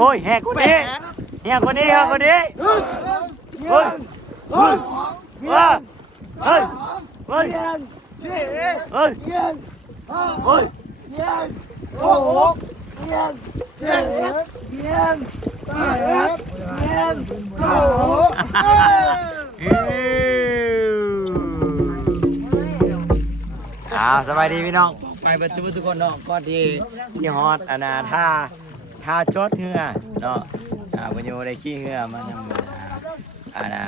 อ้ยแหกกว่านี้แหกกว่านี้แหกกว่านี้เฮ้ยเฮ้ยว้าเฮ้ยเฮ้ยเฮ้ยเฮ้ยอิ๊วอ้าวสบายดีพี่น้องไปเบัตรทุกคนเนาะก่อนที่ที่ฮอตอันนาท่า ท่าจดเหือเนาะอ่าวันนี้ได้ขี้เหือมานำอันนา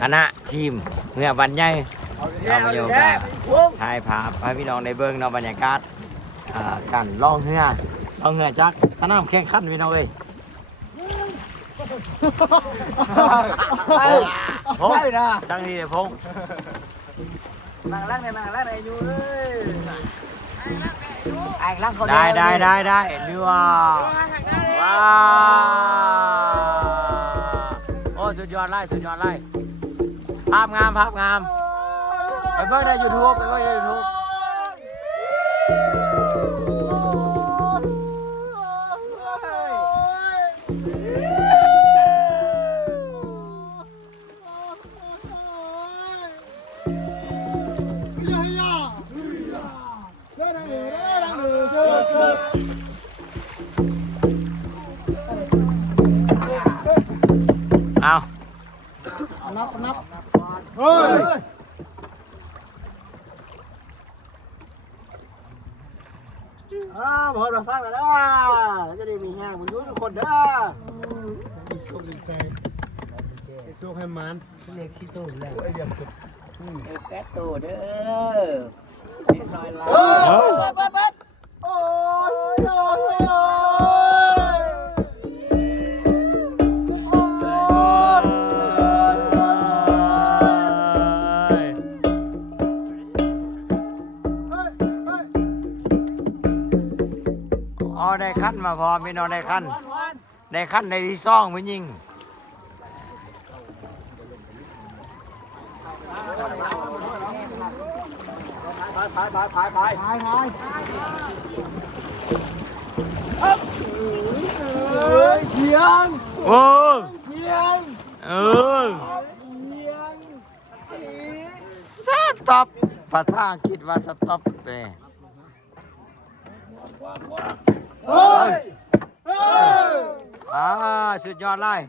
คณะทีมเหือบันใหญ่เรามาอยู่กับถ่ายภาพให้พี่น้องในเบิ้งเนาะบรรยากาศอ่ากันล่องเหือล่องเหือจักสนามแข่งขันพี่น้องเอ้ยพงดังนี้เลยพง นั่งล่างเนี่ยนั่งล่างเนี่ยอยู่เลยไอ้ล่างเขาได้ได้ได้ได้นี่ว่าว้าวโอ้สุดยอดไล่สุดยอดไล่ภาพงามภาพงามไปเบิ่งในยูทูบไปเบิ่งในยูทูบ อ้าวพอเราฟังแล้วนะจะได้มีแห้งมันรู้ทุกคนเด้อสู้ให้มันเล็กที่ตู้แล้วไอเดียมสุดแป๊ดตัวเด้อเรียบร้อยแล้ว มาพร้อมพี่น้องได้ขั้นได้ขั้นในที่ซ่องมันยิงเชียงโอ้เชียงเออเชียงสต็อปภาษาอังกฤษว่าสต็อปเลยเฮ้ยเฮ้ย อ่าสุดยอดเลย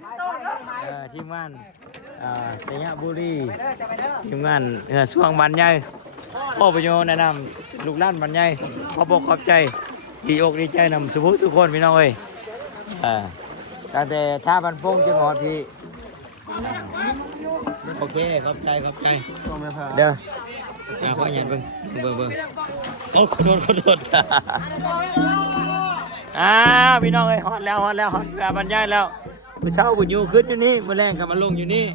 เออทีมงานอ่าสยบุรีทีมงานเออช่วงบันใหญ่พ่อประโยชน์แนะนำลูกล้านบันใหญ่ขอบอกขอบใจดีอกดีใจนำสุภุสุคนพี่น้องเอ้ยอ่าตั้งแต่ท่าบันพงจนหอดพี่โอเคขอบใจขอบใจเด้ออ่าขอเห็นเบิ่งเบิ่งเบิ่งโอ้ขอโทษขอโทษ อ่าพี่น้องเอ้ยฮอดแล้วฮอดแล้วฮอดแบบบรรยายแล้วมื้เช้าบุญยูขึ้นอยู่นี่มือแรงกับมาลงอยู่นี่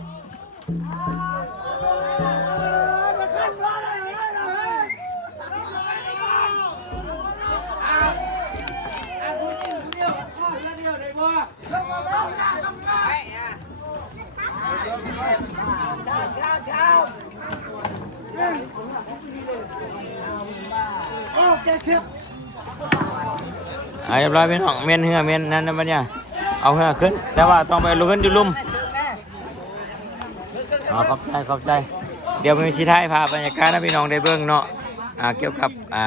เรียบร้อยพี่น้องเมียนเหือเมียนนั่นนะบัดเนี่ยเอาเหือขึ้น แต่ว่าต้องไปลุกขึ้นอยู่ลุ่มอ๋อขอบใจขอบใจ เดี๋ยวมีสิท้ายพาบรรยากาศนะพี่น้องได้เบิ่งเนาะอ่าเกี่ยวกับอ่า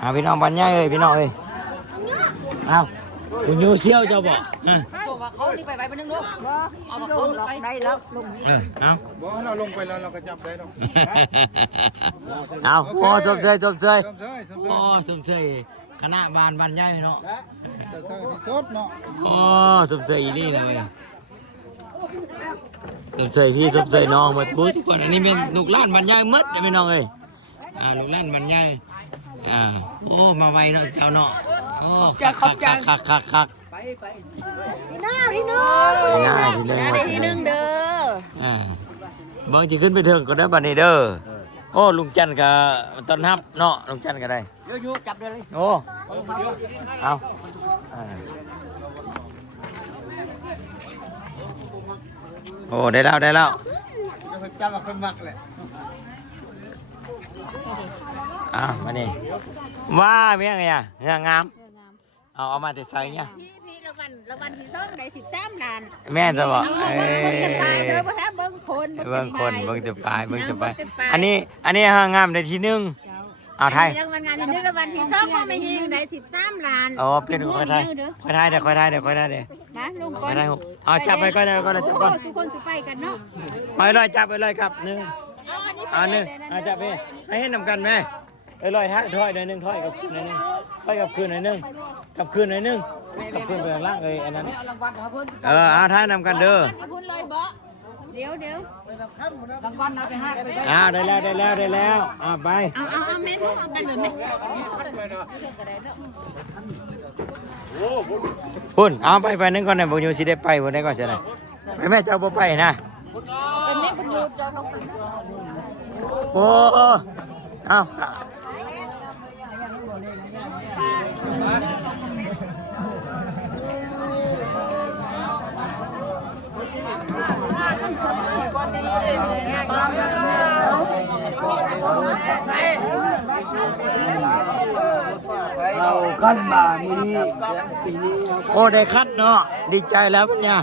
อ่าพี่น้องบรรยายเอ้ยพี่น้องเอ้ยเอาคุณยูเชี่ยวเจ้าบอกอะบอก ว่าเขานี่ไปไปไปนึงลูกเอามาเขาไปได้แล้วลงเออเอาบอกให้เราลงไปแล้วเราก็จับได้หรอกเอาโอ้สมเชยสมเชยเริ่มเลยโอ้สมเชยคณะบานบานใหญ่เนาะจะใส่ที่สุดเนาะอ๋อสมเสยอีนี่เลยสมเสยพี่สมเสยน้องมาทุกคนอันนี้เป็นลูกหล้านบานใหญ่หมดเลยพี่น้องเอ้ยอ่าลูกหล้านบานใหญ่อ่าโอ้มาไวเนาะเจ้าเนาะโอ้คักคักคักคักคัก คักหน้าที่นึงหน้าที่หนึ่งหน้าที่นึงเด้ออ่าเบิ่งที่ขึ้นไปเถิงก็ได้บัดนี้เด้อโอ้ลุงจันก็ต้อนรับเนาะลุงจันก็ได้โยอะๆจับเลยโอ้เอาโอ้ได้แล้วได้แล้วจับมาคนมักแหละอะมานี่ว่าเมียไงอะเงางามเอาเอามาแต่ใส่เนี่ย ละวันละวันที่สองได้สิบสามล้านแม่จะบอกเอาเอ้เบิ่งคนจะตายยเด้อบ่ทับเบิ่งคนเบิ่งคนเบิ่งจะปลายเบิ่งจะปลายเบิ่งจะปลายอันนี้อันนี้เงางามได้ที่หนึ่งเอาไทยรางวัลงานที่หนึ่งรางวัลที่สองก็ไม่ยิงได้สิบสามล้านอ๋อเป็นค่อยไทยค่อยไทยเดี๋ยวค่อยไทยเดี๋ยวค่อยไทยเดี๋ยวนะลุงค่ก่ออยนไทยเอาจับไปก็ได้ก็ได้จับก่อนโสุคนสุไปกันเนาะไปเลยจับไปเลยครับหนึ่งเอาอันนี้เอาหนึ่งเอาจับไปให้เห็นนำกันไหม เอ้ยลอยท้ายถอยหน่อยหนึงถอยกับคืนหน่อยหนึงถอยกับคืนหน่อยหนึงกับคืนหน่อยหนึงกับคืนไปข้างล่างเลยอันนั้นเออเอาท้ายนำกันเด้ออันนี้พูดเลยบ่เดี๋ยวเดี๋ยวอ่าได้แล้วได้แล้วได้แล้วอ่าไปเอาเอาเอาแม่นเอากันเดี๋ยวแม่พุ่นเอาไปไปนึงก่อนนะบอกอยู่สิได้ไปพุ่นได้ก่อนใช่ไหมไปแม่เจ้าบ่ไปนะเป็นแม่คุณดูเจ้าน้องโอ้เอา เราขัดนมามือนี้ปีนี้ โอ้ ได้ขัดเนาะ ดีใจแล้วเนี่ย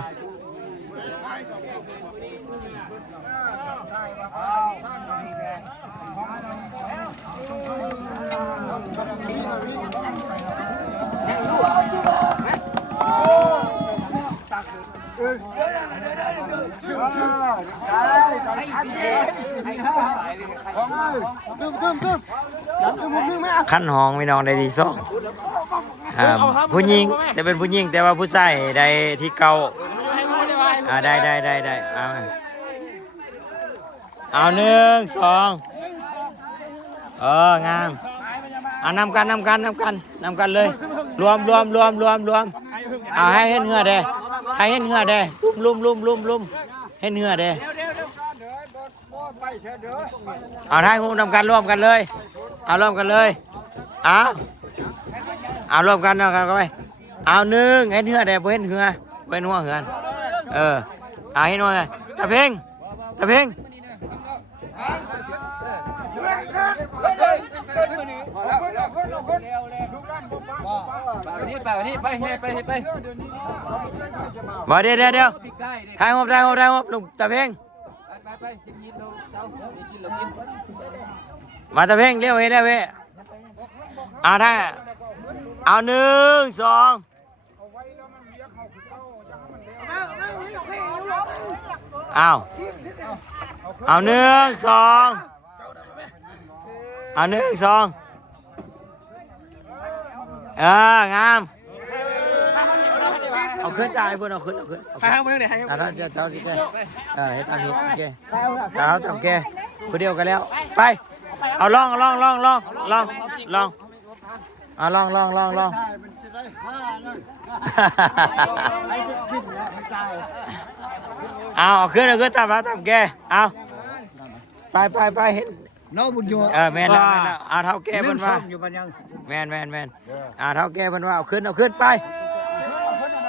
ตึ้มตึ้มตึ้มยับตึ้มผมนึงไหมอะ ขั้นห้องพี่น้องได้ที่สองอ่าผู้หญิงแต่เป็นผู้หญิงแต่ว่าผู้ชายได้ที่เก่าอ่าได้ได้ได้ได้เอามาเอาหนึ่งสองเอองามเอานำกันนำกันนำกันนำกันเลย รวมรวมรวมรวมรวมเอาให้เห็นเหงื่อเด้ให้เห็นเหงื่อเด้ลุ่มลุ่มลุ่มลุ่มเห็นเหงื่อเด้เอาให้หูนำกันรวมกันเลย เอารวมกันเลย เอาเอารวมกันเอากันเข้าไปเอาหนึ่งเห็นเหงื่อเด้บ่เห็นเหือบ่เห็นหัวเหงื่อเออเอาเห็นหัวเหงื่อตะเพ่งตะเพ่งไปไปเฮ้ไปไปมาเดี๋ยวเดี๋ยวเดี๋ยวพี่ใกล้ดิถ่ายรูปถ่ายรูปถ่ายรูปลูกตะเพ่งไปไปไปกินยินเราเศร้ากินเรากินมาตะเพ่งเร็วเฮ้ยเร็วเฮ้ย เอาท่าเอาหนึ่งสองเอาเอาหนึ่งสองเอาหนึ่งสองเอองามเอาขึ้นจ่ายเพื่อนเอาขึ้นเอาขึ้นเอาขึ้างมึงเนี่ยให้เอาเจ้าเจ้าที่แกเออให้ตามฮิตโอเคเอาตามแกคนเดียวกันแล้วไปเอาลองลองลองลองลองลอง อาลองลองลองลองใช่ มันจะได้ห้าเงินไอ้ที่กินนะไม่จ่ายเอาเอาขึ้นเอาขึ้นตามเอาตามแกเอาไปไปไปเห็นน้องบุญโยเออแม่นแล้วแม่นแล้วเอาเท้าแกเพิ่นว่าอยู่บ้านยังแม่นแม่นแม่นเอาเท้าแกเพิ่นว่าเอาขึ้นเอาขึ้นไป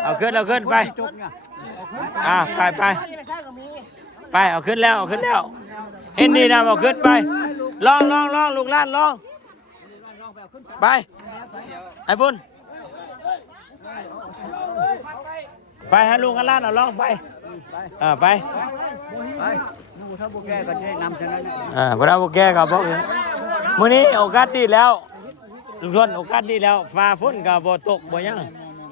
เอาขึ้นเอาขึ้นไปอ่าไปไปไปเอาขึ้นแล้วเอาขึ้นแล้วเห็นดีนะเอาขึ้นไปลองลองลองลูกหล้านลอง ไปไอ้บุญไปฮะลุงกันล้านเอาลองไปอ่าไปดูถ้าบุกแก่ก็จะนำเท่านั้นอ่าพระเราแก่ก็บอกอยู่มื้อนี้โอกาสดีแล้วลุงชนโอกาสดีแล้วฟ้าฝนก็บ่ตกบ่ยัง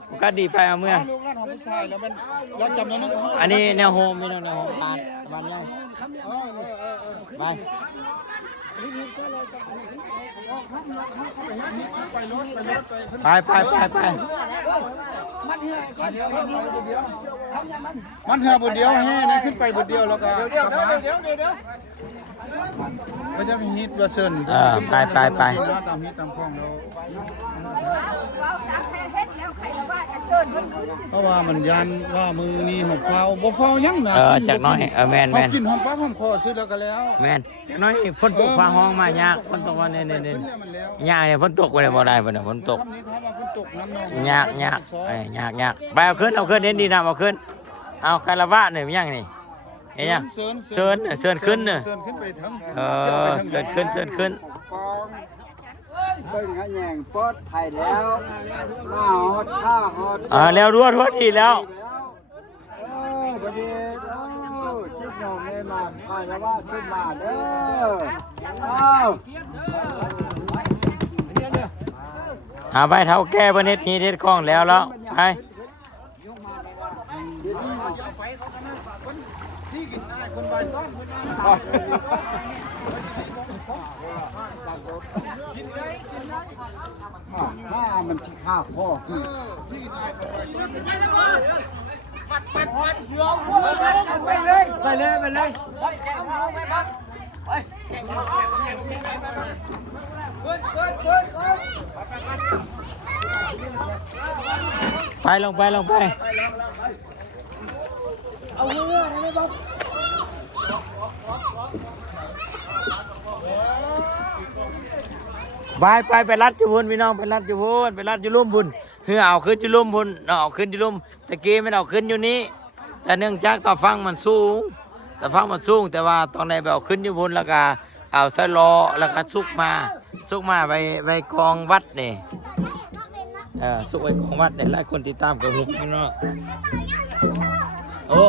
โอกาสดีไปเอาเมื่อลูกหลานของผู้ชายแล้วมันเราจำนั้นก็อันนี้แนวโฮมมีแนวโฮมตาลบ้านใหญ่ไป ไปไปไปไปมันเหือบทเดียวแห่นะขึ้นไปบทเดียวแล้วก็เดี๋ยวเดี๋ยวเดี๋ยวเดี๋ยวเดี๋ยวก็จะมีฮิตว่าเซินเออไปไปไปตามฮิตตามคล้องแล้ว เพราะว่ามันยันว่ามือนี่ของเฝ้าบ่เฝ้ายังนะเออจากน้อยเออแมนแมเขานกินหอมปากหอมคอซื้อแล้วก็แล้วแมนจากน้อยฝนตกฟ้าห้องมายากฝนตกวันนี้นี่นี่ขึ้นแล้วมันแล้วยากเนี่ยฝนตกไปเลยบ่ได้บ่เนี่ยฝนตกคำนี้ครับว่าฝนตกน้ำนองยากยากเอ้ยยากยากไปเอาขึ้นเอาขึ้นเห็นดีนะเอาขึ้น เอาคาราบะเนี่ยมันยังนี่เห็นยังเซินเชิญเชิญขึ้นน่ะเซินขึ้นไปทั้งเออเชิญขึ้นเชิญขึ้น เบิ่งให้แยงปลอดภัยแล้วมาฮอดข้าฮอดอ่าแล้วรัวทั่วทีแล้วเออพอดีเอ้าชิดน้องเลยมาพายว่าขึ้นมาเด้อเอ้าหาใบเท้าแก้ประเน็ดนี้เด็ดคล้องแล้วแล้วไป ที่กินได้คนใบต้อนคนนั้น อ่า ถ้ามันสิฆ่าพ่อไปเลยไปเลยไปลงไปลงไปไม่บอก ปไปไปรัดจุบุญพี่น้องไปรัดจุบุญไปรัดจุลุ่มบุญเฮือเอาขึ้นจุลุ่มบุญเอาขึ้นจุลุ่มตะกี้ไมันเอาขึ้นอยู่นี้ แต่เนื่องจากต่อฟังมันสูงแต่ฟังมันสูง แต่ว่าตอนไหนไปเอาขึ้นอยู่บนแล้วก็เอาใส่ล้อแล้วก็ซุกมาซุกมาไปไปกองวัดนี่เออซุกไปกองวัดเนี่ยหลายคนติดตามกับผมพี่น้องโอ้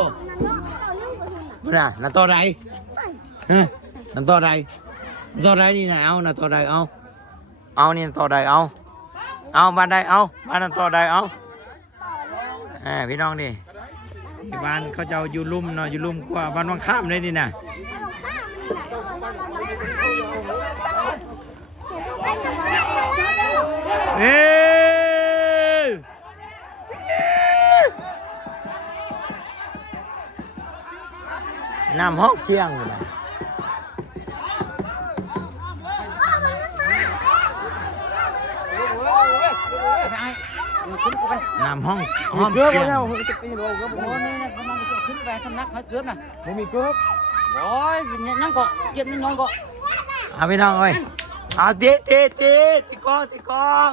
น่ะนั่นต่อใดฮะนั่นต่อใดต่อใดนี่นะเอานั่นต่อใดเอา เอานี่ต่อใดเอา เอาบ้านใดเอาบ้านนั้นต่อใดเอาเออพี่น้องดิบ้านเขาจะเอาอยู่ลุ่มเนาะอยู่ลุ่มกว่าบ้านวังข้ามเลยนี่นะเอ้ยน้ำห้องเชียงอยู่ นะน้ำห้องห้องเชียงโอ้นี่นะกำลังจะขึ้นไปสำนักเขาเกือบนะไม่มีเกือบโอ้ยนั่งเกาะเจ็บนั่งเกาะเอาพี่น้องเอ้ยเอาตีตีตีตีกองตีกอง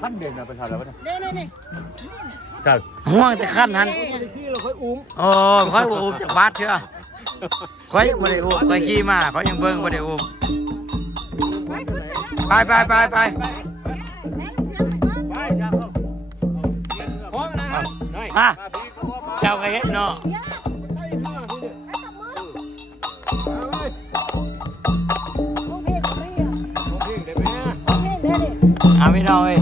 ขั้นเด่นนะเป็นอะไรวะเนี่ยครับห่วงแต่ขั้นนั้น โอ้ค่อยอุ้มจากบาสเชื่อค่อยยังไม่ได้อุ้มค่อยขี่มาค่อยยังเบิ้งไม่ได้อุ้มไปไปไปไปมาเจ้าก็เห็นเนาะเอาพี่น้องเอ้ย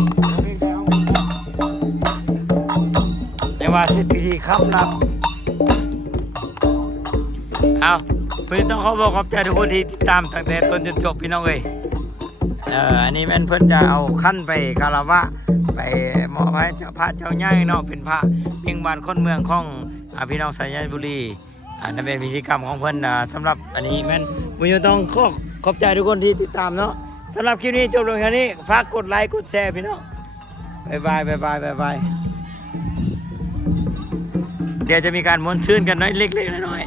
ว่าสิพิธีครับนับเอาพื่อนต้องขอบอกขอบใจทุกคนที่ติดตามตั้งแต่ต้นจนจบพี่น้องเอ้ยเอออันนี้แม่นเพิ่อนจะเอาขั้นไปคารวะไปมอบให้เจ้าพระเจ้าใหญ่เนาะเป็นพระเพียงบานคนเมืองของอพี่น้องสายใยบุรีอ่านั่นเป็นพิธีกรรมของเพิ่นอ่าสำหรับอันนี้แม่นมุยต้องขอขอบใจทุกคนที่ติดตามเนาะสำหรับคลิปนี้จบลงแค่นี้ฝากกดไลค์กดแชร์พี่น้องบายบายบายบายบายบาย เดี๋ยวจะมีการม้วนชื่นกันน้อยเล็กๆน้อย